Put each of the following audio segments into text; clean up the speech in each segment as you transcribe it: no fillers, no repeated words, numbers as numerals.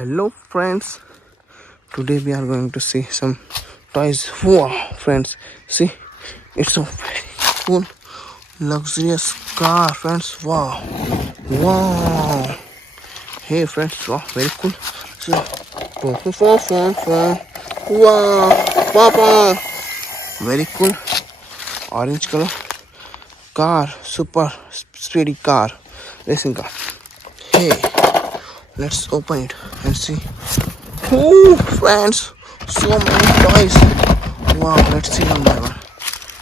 Hello friends, today we are going to see some toys. Wow friends, see, it's a very cool luxurious car friends. Wow, hey friends, wow, very cool. So wow, papa, very cool orange color car, super speedy car, racing car. Hey, let's open it and see. Oh, friends, so many toys. Wow, let's see one by one.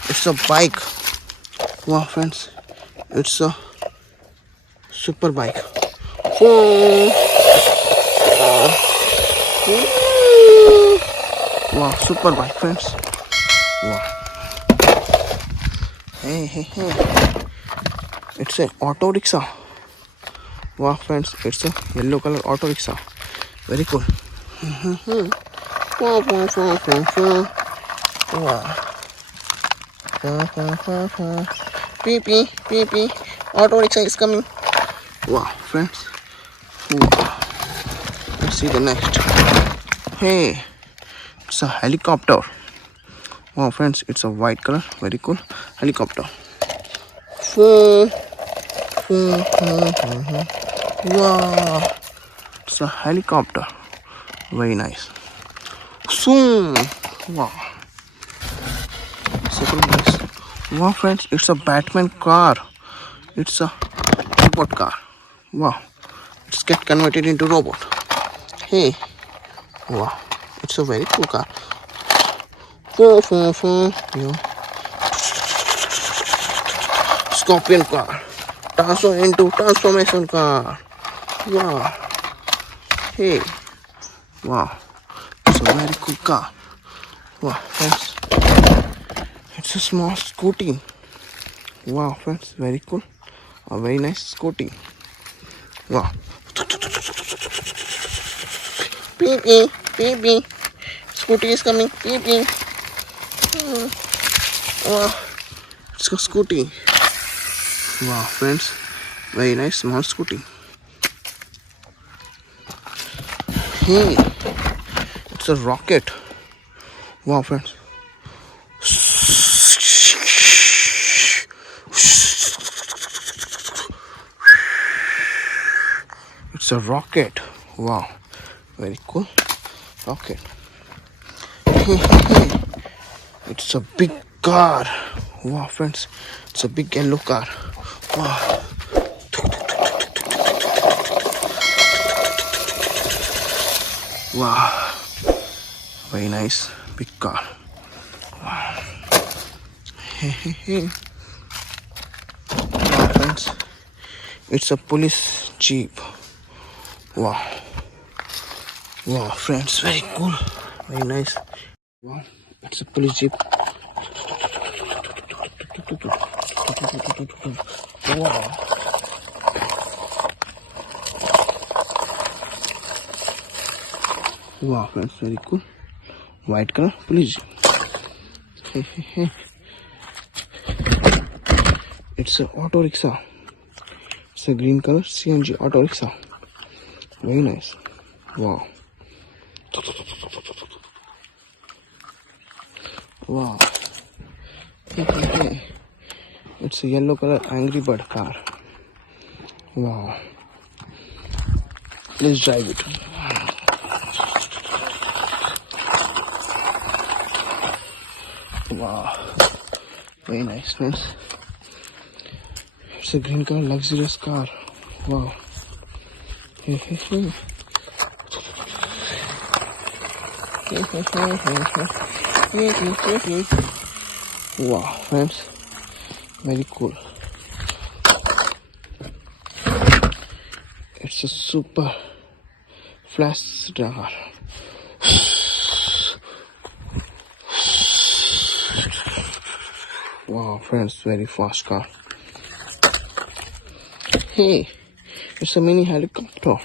It's a bike. Wow, friends, it's a super bike. Whoa. Wow, super bike, friends. Wow. Hey. It's an auto rickshaw. Wow, friends, it's a yellow color auto rickshaw. Very cool. Wow. Beep. Auto rickshaw is coming. Wow, friends. Wow. Let's see the next. Hey, it's a helicopter. Wow, friends, it's a white color. Very cool helicopter. Wow, it's a helicopter. Very nice. Wow. Second place. Wow, friends, it's a Batman car. It's a robot car. Wow, it's get converted into robot. Hey, wow, it's a very cool car. Yeah. Scorpion car. Transform into transformation car. Wow. Hey, wow, it's a very cool car. Wow, friends, it's a small scooty. Wow, friends, very cool. A very nice scooty. Wow. Beep. Scooty is coming. Beep. Wow, it's a scooty. Wow, friends, very nice small scooty. Hey, it's a rocket. Wow, friends. It's a rocket. Wow, very cool rocket. It's a big car. Wow, friends, it's a big yellow car. Wow. Wow, very nice big car. Wow. Hey. Wow, friends, it's a police jeep. Wow, friends, very cool, very nice. Wow, it's a police jeep. Wow, friends, very cool. White color police jeep. It's a auto rickshaw. It's a green color CNG auto rickshaw. Very nice. Wow. Wow. It's a yellow color Angry Bird car. Wow. Let's drive it. Wow. Very nice, friends. It's a green color luxurious car. Wow. Wow, friends, very cool. It's a super fast car. Wow, friends, very fast car. Hey, it's a mini helicopter.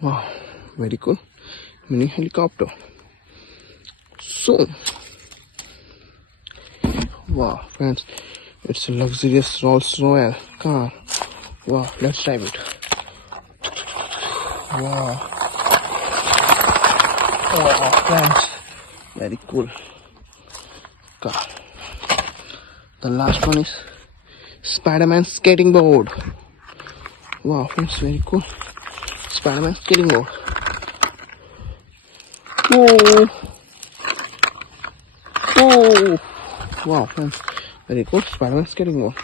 Wow, very cool mini helicopter. So, wow, friends, it's a luxurious Rolls Royce car. Wow, let's drive it. Wow. Wow, friends. Very cool car. The last one is Spider-Man skating board. Wow, friends, very cool. Spider-Man skating board. Whoa. Whoa. Wow, friends, very cool. Spider-Man skating board.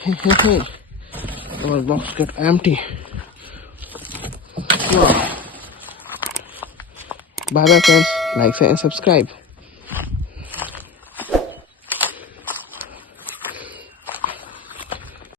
Hey, hey, hey. Our box got empty. Wow. Bye bye, friends. Like, share, and subscribe.